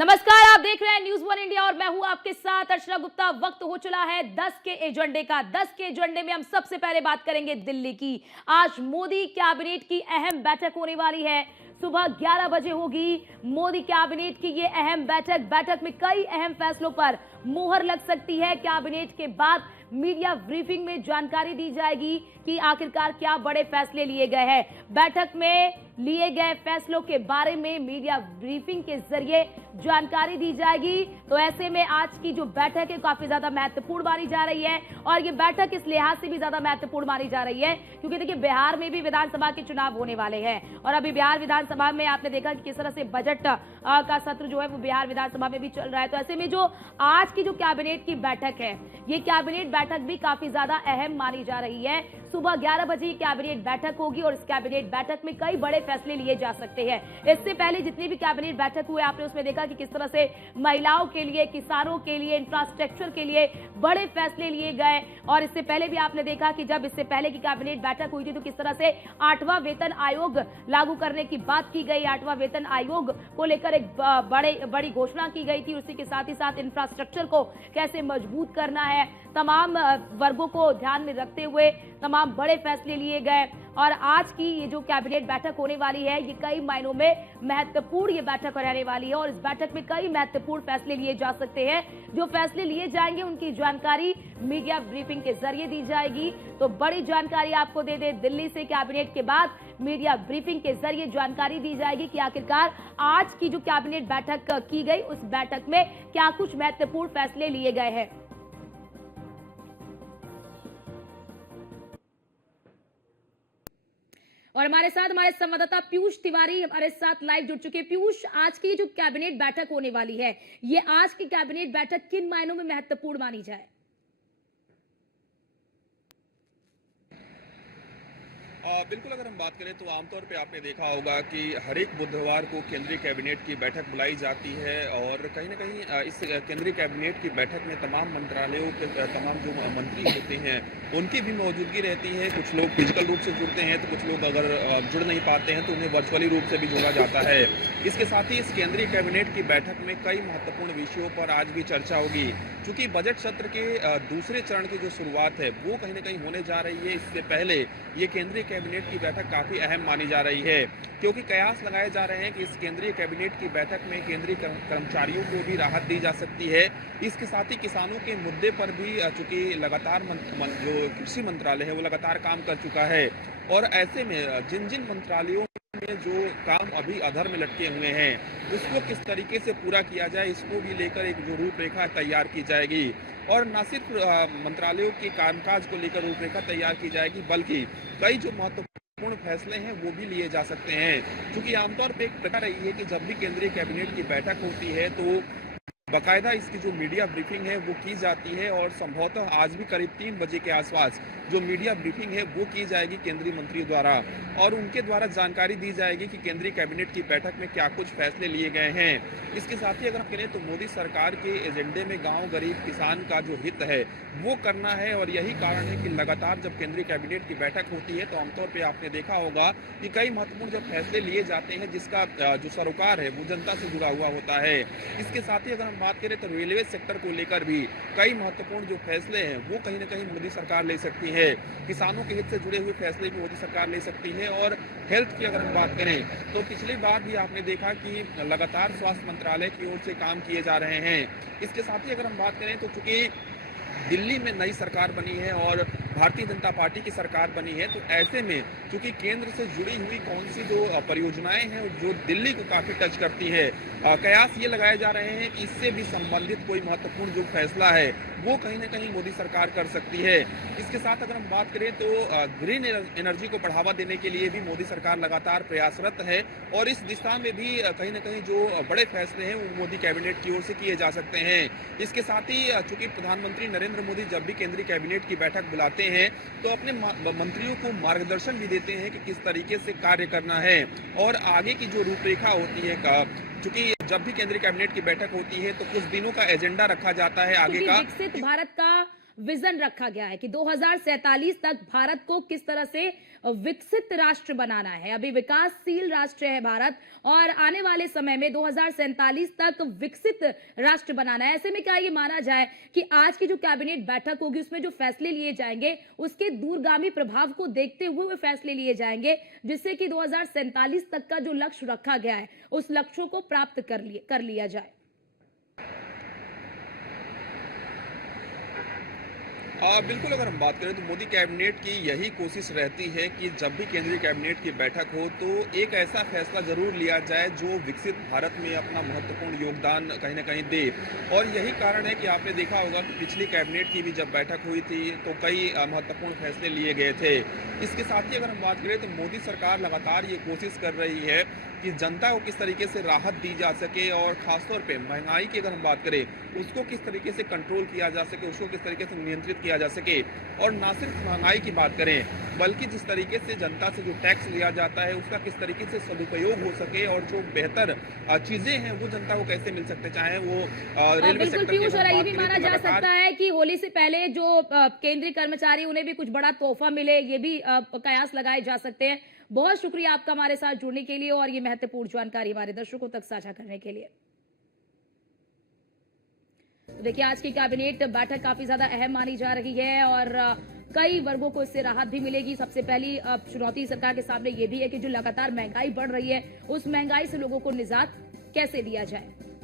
नमस्कार, आप देख रहे हैं न्यूज़ वन इंडिया और मैं हूं आपके साथ अर्चना गुप्ता। वक्त हो चला है 10 के एजेंडे का। 10 के एजेंडे में हम सबसे पहले बात करेंगे दिल्ली की। आज मोदी कैबिनेट की अहम बैठक होने वाली है। सुबह 11 बजे होगी मोदी कैबिनेट की ये अहम बैठक में कई अहम फैसलों पर मुहर लग सकती है। कैबिनेट के बाद मीडिया ब्रीफिंग में जानकारी दी जाएगी कि आखिरकार क्या बड़े फैसले लिए गए हैं। बैठक में लिए गए फैसलों के बारे में मीडिया ब्रीफिंग के जरिए जानकारी दी जाएगी। तो ऐसे में आज की जो बैठक है काफी ज्यादा महत्वपूर्ण मानी जा रही है और ये बैठक इस लिहाज से भी ज्यादा महत्वपूर्ण मानी जा रही है क्योंकि देखिए बिहार में भी विधानसभा के चुनाव होने वाले हैं और अभी बिहार विधानसभा में आपने देखा कि किस तरह से बजट का सत्र जो है वो बिहार विधानसभा में भी चल रहा है। तो ऐसे में जो आज की जो कैबिनेट की बैठक है, ये कैबिनेट बैठक भी काफी ज्यादा अहम मानी जा रही है। सुबह 11 बजे कैबिनेट बैठक होगी और इस कैबिनेट बैठक में कई बड़े फैसले लिए जा सकते हैं। इससे पहले जितनी भी कैबिनेट बैठक हुए आपने उसमें देखा कि किस तरह से महिलाओं के लिए, किसानों के लिए, इंफ्रास्ट्रक्चर के लिए बड़े फैसले लिए गए। और इससे पहले भी आपने देखा कि जब इससे पहले की कैबिनेट बैठक हुई थी तो किस तरह से 8वां वेतन आयोग लागू करने की बात की गई। 8वां वेतन आयोग को लेकर एक बड़ी घोषणा की गई थी। उसी के साथ ही साथ इंफ्रास्ट्रक्चर को कैसे मजबूत करना है, तमाम वर्गों को ध्यान में रखते हुए तमाम बड़े फैसले लिए गए। और आज की ये जो कैबिनेट बैठक होने वाली है ये कई मायनों में महत्वपूर्ण ये बैठक रहने वाली है और इस बैठक में कई महत्वपूर्ण फैसले लिए जा सकते हैं। जो फैसले लिए जाएंगे उनकी जानकारी मीडिया ब्रीफिंग के जरिए दी जाएगी। तो बड़ी जानकारी आपको दे दे, दिल्ली से कैबिनेट के बाद मीडिया ब्रीफिंग के जरिए जानकारी दी जाएगी कि आखिरकार आज की जो कैबिनेट बैठक की गई उस बैठक में क्या कुछ महत्वपूर्ण फैसले लिए गए हैं। और हमारे साथ हमारे संवाददाता पीयूष तिवारी हमारे साथ लाइव जुड़ चुके हैं। पीयूष, आज की जो कैबिनेट बैठक होने वाली है, ये आज की कैबिनेट बैठक किन मायनों में महत्वपूर्ण मानी जाए? बिल्कुल, अगर हम बात करें तो आमतौर पे आपने देखा होगा कि हर एक बुधवार को केंद्रीय कैबिनेट की बैठक बुलाई जाती है और कहीं न कहीं इस केंद्रीय कैबिनेट की बैठक में तमाम मंत्रालयों के तमाम जो मंत्री होते हैं उनकी भी मौजूदगी रहती है। कुछ लोग फिजिकल रूप से जुड़ते हैं तो कुछ लोग अगर जुड़ नहीं पाते हैं तो उन्हें वर्चुअली रूप से भी जोड़ा जाता है। इसके साथ ही इस केंद्रीय कैबिनेट की बैठक में कई महत्वपूर्ण विषयों पर आज भी चर्चा होगी। चूंकि बजट सत्र के दूसरे चरण की जो शुरुआत है वो कहीं न कहीं होने जा रही है, इससे पहले ये केंद्रीय कैबिनेट की बैठक काफी अहम मानी जा रही है क्योंकि कयास लगाए जा रहे हैं कि इस केंद्रीय कैबिनेट की बैठक में केंद्रीय कर्मचारियों को भी राहत दी जा सकती है। इसके साथ ही किसानों के मुद्दे पर भी चूंकि लगातार जो कृषि मंत्रालय है वो लगातार काम कर चुका है और ऐसे में जिन जिन मंत्रालयों में जो काम अभी अधर में लटके हुए हैं उसको किस तरीके से पूरा किया जाए, इसको भी लेकर एक जो रूपरेखा तैयार की जाएगी। और न सिर्फ मंत्रालयों के कामकाज को लेकर रूपरेखा तैयार की जाएगी बल्कि कई जो महत्वपूर्ण फैसले हैं वो भी लिए जा सकते हैं। क्योंकि आमतौर पर एक प्रकार रही है कि जब भी केंद्रीय कैबिनेट की बैठक होती है तो बाकायदा इसकी जो मीडिया ब्रीफिंग है वो की जाती है और संभवतः आज भी करीब 3 बजे के आसपास जो मीडिया ब्रीफिंग है वो की जाएगी केंद्रीय मंत्री द्वारा और उनके द्वारा जानकारी दी जाएगी कि केंद्रीय कैबिनेट की बैठक में क्या कुछ फैसले लिए गए हैं। इसके साथ ही अगर कहें तो मोदी सरकार के एजेंडे में गांव, गरीब, किसान का जो हित है वो करना है और यही कारण है कि लगातार जब केंद्रीय कैबिनेट की बैठक होती है तो आमतौर पर आपने देखा होगा कि कई महत्वपूर्ण जब फैसले लिए जाते हैं जिसका जो सरोकार है वो जनता से जुड़ा हुआ होता है। इसके साथ ही अगर हम बात करें तो रेलवे सेक्टर को लेकर भी कई महत्वपूर्ण जो फैसले हैं वो कहीं न कहीं मोदी सरकार ले सकती है। किसानों के हित से जुड़े हुए फैसले भी मोदी सरकार ले सकती है। और हेल्थ की अगर हम बात करें तो पिछली बार भी आपने देखा कि लगातार स्वास्थ्य मंत्रालय की ओर से काम किए जा रहे हैं। इसके साथ ही अगर हम बात करें तो चूंकि दिल्ली में नई सरकार बनी है और भारतीय जनता पार्टी की सरकार बनी है तो ऐसे में चूंकि केंद्र से जुड़ी हुई कौन सी जो परियोजनाएं हैं जो दिल्ली को काफी टच करती है, कयास ये लगाए जा रहे हैं कि इससे भी संबंधित कोई महत्वपूर्ण जो फैसला है वो कहीं न कहीं मोदी सरकार कर सकती है। इसके साथ अगर हम बात करें तो ग्रीन एनर्जी को बढ़ावा देने के लिए भी मोदी सरकार लगातार प्रयासरत है और इस दिशा में भी कहीं न कहीं जो बड़े फैसले हैं वो मोदी कैबिनेट की ओर से किए जा सकते हैं। इसके साथ ही चूंकि प्रधानमंत्री नरेंद्र मोदी जब भी केंद्रीय कैबिनेट की बैठक बुलाते हैं तो अपने मंत्रियों को मार्गदर्शन भी देते हैं कि किस तरीके से कार्य करना है और आगे की जो रूपरेखा होती है क्योंकि जब भी केंद्रीय कैबिनेट की बैठक होती है तो कुछ दिनों का एजेंडा रखा जाता है आगे का। विकसित भारत का विजन रखा गया है कि 2047 तक भारत को किस तरह से विकसित राष्ट्र बनाना है। अभी विकासशील राष्ट्र है भारत और आने वाले समय में 2047 तक विकसित राष्ट्र बनाना है। ऐसे में क्या ये माना जाए कि आज की जो कैबिनेट बैठक होगी उसमें जो फैसले लिए जाएंगे उसके दूरगामी प्रभाव को देखते हुए वे फैसले लिए जाएंगे, जिससे कि 2047 तक का जो लक्ष्य रखा गया है उस लक्ष्यों को प्राप्त कर लिया जाए। बिल्कुल अगर हम बात करें तो मोदी कैबिनेट की यही कोशिश रहती है कि जब भी केंद्रीय कैबिनेट की बैठक हो तो एक ऐसा फैसला जरूर लिया जाए जो विकसित भारत में अपना महत्वपूर्ण योगदान कहीं ना कहीं दे। और यही कारण है कि आपने देखा होगा कि पिछली कैबिनेट की भी जब बैठक हुई थी तो कई महत्वपूर्ण फैसले लिए गए थे। इसके साथ ही अगर हम बात करें तो मोदी सरकार लगातार ये कोशिश कर रही है कि जनता को किस तरीके से राहत दी जा सके और खासतौर पे महंगाई की अगर हम बात करें उसको किस तरीके से कंट्रोल किया जा सके, उसको किस तरीके से नियंत्रित किया जा सके। और ना सिर्फ महंगाई की बात करें बल्कि जिस तरीके से जनता से जो टैक्स लिया जाता है उसका किस तरीके से सदुपयोग हो सके और जो बेहतर चीजें हैं वो जनता को कैसे मिल सकते, चाहे वो रेलवे बिल्कुल सेक्टर पीयूष, और ये भी की माना जा सकता है कि होली से पहले जो केंद्रीय कर्मचारी उन्हें भी कुछ बड़ा तोहफा मिले, ये भी कयास लगाए जा सकते हैं। बहुत शुक्रिया आपका हमारे साथ जुड़ने के लिए और ये महत्वपूर्ण जानकारी हमारे दर्शकों तक साझा करने के लिए। तो देखिए, आज की कैबिनेट बैठक काफी ज्यादा अहम मानी जा रही है और कई वर्गों को इससे राहत भी मिलेगी। सबसे पहली चुनौती सरकार के सामने ये भी है कि जो लगातार महंगाई बढ़ रही है उस महंगाई से लोगों को निजात कैसे दिया जाए।